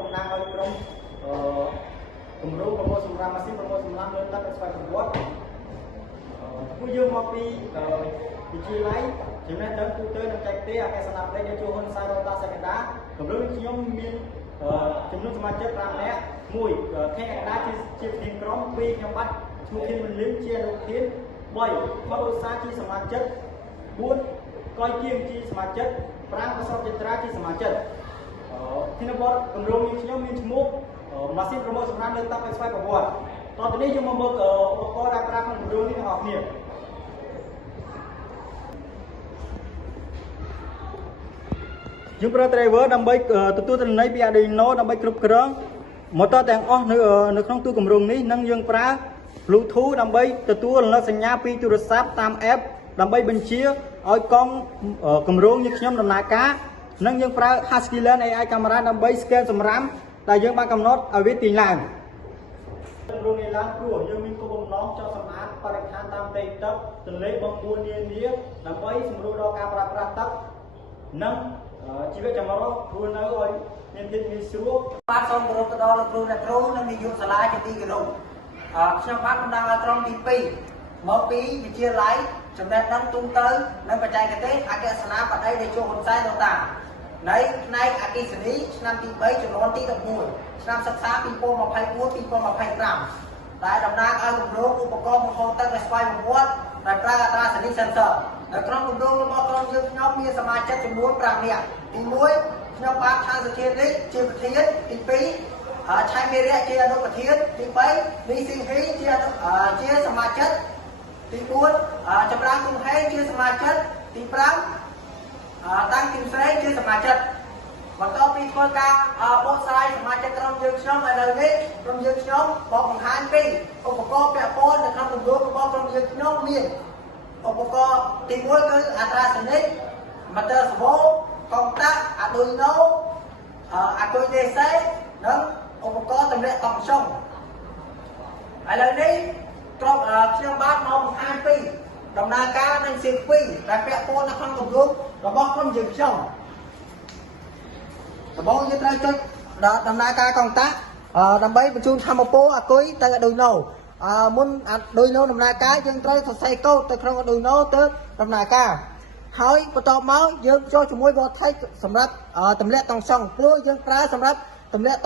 តំណាងឲ្យក្រុមគម្រោងប្រមូលសម្រាប់ម៉ាស៊ីនប្រមូលសម្រាប់លើទឹកស្វ័យប្រវត្តិពួកយើងមកពីវិទ្យាល័យចំណេះដឹងទូទៅនិងចែកទេអគ្គស្នាដៃនៃជួរហ៊ុនសែនរដ្ឋសក្តាគម្រោងខ្ញុំមានចំនួនសមាជិក5នាក់1ខេកដាជាធានក្រុម2ខ្ញុំបាត់ឈ្មោះធានមិនលឹងជាអនុធាន3បដឧស្សាហ៍ជាសមាជិក4កយជាងជាសមាជិក5ប្រសពចត្រាជាសមាជិកធានបទគម្រោងខ្ញុំមានឈ្មោះម៉ាស៊ីនប្រមូលសម្រាប់លើទឹកឲ្យស្វ័យប្រវត្តិតទៅនេះយើងមកមើលឧបករណ៍ដែលប្រើក្នុងគម្រោងនេះទាំងអស់គ្នាយើងប្រើ driver ដើម្បីទទួលទិន្នន័យពី Arduino ដើម្បីគ្រប់គ្រង motor ទាំងអស់នៅក្នុងទូគម្រោងនេះនិងយើងប្រើ Bluetooth ដើម្បីទទួលរលកសញ្ញាពីទូរស័ព្ទតាម app ដើម្បីបញ្ជាឲ្យកង់គម្រោងខ្ញុំដំណើរការនិងយើងប្រើ Haskyland AI camera ដើម្បី scan សម្រាមដែលយើងបានកំណត់ឲ្យវាទាញឡើងគម្រោងនេះឡើងព្រោះយើងមានគោលបំណងចង់សម្អាតបរិស្ថានតាមដីទឹកទន្លេបឹងបួននានាដើម្បីសម្រួលដល់ការប្រើប្រាស់ទឹកនិងជីវៈចម្រុះរស់នៅឲ្យមានភាពងាយស្រួលបាទសូមគោរពទៅដល់លោកគ្រូអ្នកគ្រូនិងនាយកសាលាជាទីគោរពខ្ញុំបាទតំណាងឲ្យក្រុមទី2មកពីវិទ្យាល័យចំណេះដឹងទូទៅនិងបច្ចេកទេសអគ្គស្នាបតីនៃជួរហ៊ុនសែនលោកតានៃផ្នែកអគ្គិសនីឆ្នាំទី3ចំនួនទី11ឆ្នាំសិក្សា2024-2025ដែលតំណាងឲ្យគម្រោងឧបករណ៍បង្ហូរទឹកឲ្យស្វ័យប្រវត្តិដែលប្រើអត្រាសនី sensor នៅក្នុងគម្រោងរបស់ក្រុមយើងខ្ញុំមានសមាជិកចំនួន5នាក់ទី1ខ្ញុំបាទថាសុធាននេះជាប្រធានទី2ឆៃមេរៈជាអនុប្រធានទី3នីស៊ីងហ៊ីជាសមាជិកទី4ចម្រើនគុំហេជាសមាជិកទី5តាំងទីស្រីជាសមាជិកបន្ទាប់ពីធ្វើការបកស្រាយសមាជិកក្រុមយើងខ្ញុំឥឡូវនេះក្រុមយើងខ្ញុំបកបង្ហាញពីឧបករណ៍ពាក់ព័ន្ធនៅក្នុងគម្រោងរបស់ក្រុមយើងខ្ញុំមានឧបករណ៍ទី1គឺអត្រាសនិក motor servo កុងតាក់ Arduino អាគុយ DC និងឧបករណ៍តម្លាក់តង់សុងឥឡូវនេះក្រុមខ្ញុំបាទមកបង្ហាញពីដំណើរការនៃសៀង2ដែលពាក់ព័ន្ធនៅក្នុងគម្រោងរបស់ក្រុមយើងខ្ញុំដំបូងយើងត្រូវចុចដំណើរការកុងតាក់ដើម្បីបញ្ជូនថាមពលអាគុយទៅ Arduino មុន Arduino ដំណើរការយើងត្រូវសរសេរកូដទៅក្នុង Arduino ទៅដំណើរការហើយបន្ទាប់មកយើងចូលជាមួយ Vortex សម្រាប់ទម្លាក់តង់សុងព្រោះយើងប្រើសម្រាប់ទម្លាក់